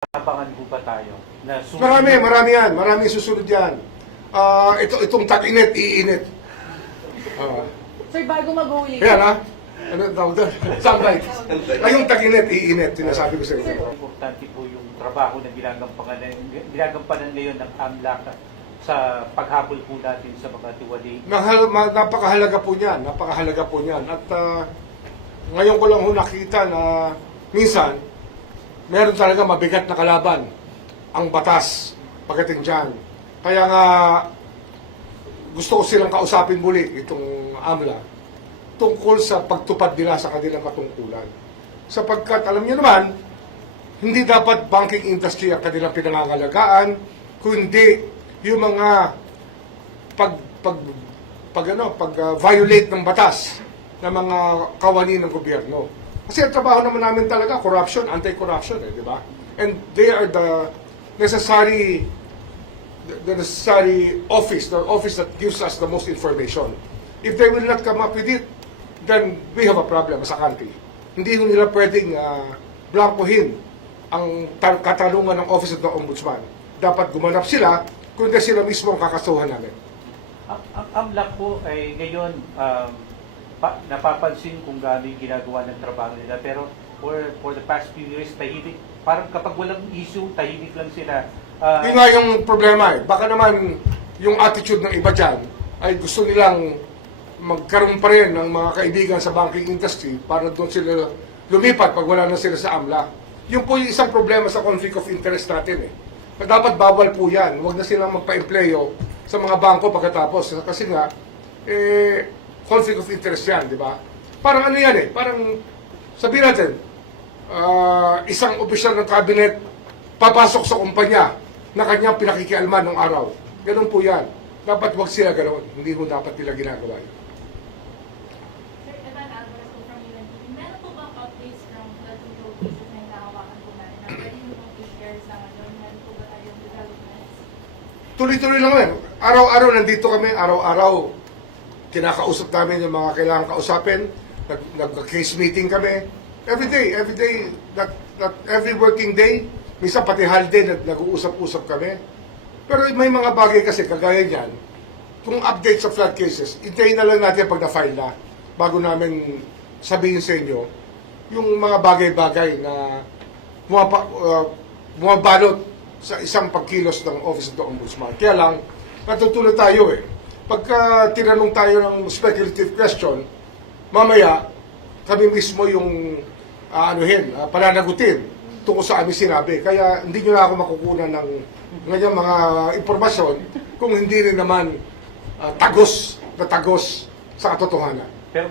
Abangan po ba tayo na susunod? Marami yan. Marami susunod yan. Itong tag-init, iinit. Sir, bago mag-uwi. Yan ha? Ano tawag doon? Soundbite. Yung tag-init, iinit. Sinasabi ko sa inyo. Importante po yung trabaho na ginagampanan ngayon ng AMLAC sa paghabol po natin sa mga tiwali. Napakahalaga po niyan. Napakahalaga po niyan. At ngayon ko lang ho nakita na minsan, meron talaga mabigat na kalaban ang batas pagdating dyan. Kaya nga, gusto ko silang kausapin muli itong AMLA tungkol sa pagtupad nila sa kanilang katungkulan. Sapagkat, alam niyo naman, hindi dapat banking industry ang kanilang pinangangalagaan, kundi yung mga pag-violate ng batas ng mga kawani ng gobyerno. Kasi ang trabaho naman namin talaga, corruption, anti-corruption, di ba? And they are the necessary office, the office that gives us the most information. If they will not come up with it, then we have a problem as a country. Hindi nila pwedeng blankohin ang katanungan ng Office of the Ombudsman. Dapat gumanap sila, kundi sila mismo ang kakasuhan namin. Ang AMLAC po ay ngayon napapansin kung gaano yung ginagawa ng trabaho nila, pero for the past few years, tahimik. Parang kapag walang issue, tahimik lang sila. Yun nga yung problema eh. Baka naman yung attitude ng iba dyan ay gusto nilang magkaroon pa rin ng mga kaibigan sa banking industry para doon sila lumipat pag wala na sila sa AMLA. Yun po yung isang problema sa conflict of interest natin eh. Dapat bawal po yan. Huwag na silang magpa-empleyo sa mga bangko pagkatapos. Kasi nga, conflict of interest yan, di ba? Parang ano yan eh, parang sabihin natin, isang opisyal ng cabinet papasok sa kumpanya na kanyang pinakikialman ng araw. Ganun po yan. Dapat wag sila ganoon. Hindi mo dapat nila ginagawa yun. Sir, Evan Alvarez po from UNTV. Meron po bang updates from flood control cases na hinahawakan po natin na pwede mo pong i-share sa ngayon? Meron po ba tayong developments? Tuloy-tuloy lang kami. Araw-araw nandito kami. Araw-araw kinakausap namin yung mga kailangan kausapin. Nag-case meeting kami. Every day, every working day. Minsan pati holiday, nag-uusap-usap kami. Pero may mga bagay kasi, kagaya niyan, kung update sa flood cases, hintayin na lang natin pag na-file na, bago namin sabihin sa inyo, yung mga bagay-bagay na bumabalot sa isang pagkilos ng Office of the Ombudsman. Kaya lang, natutulad tayo eh. Pagka tinanong tayo ng speculative question, mamaya, kami mismo yung pananagutin tungkol sa aming sinabi. Kaya hindi nyo na ako makukunan ng ngayong mga impormasyon kung hindi rin naman tagos sa katotohanan.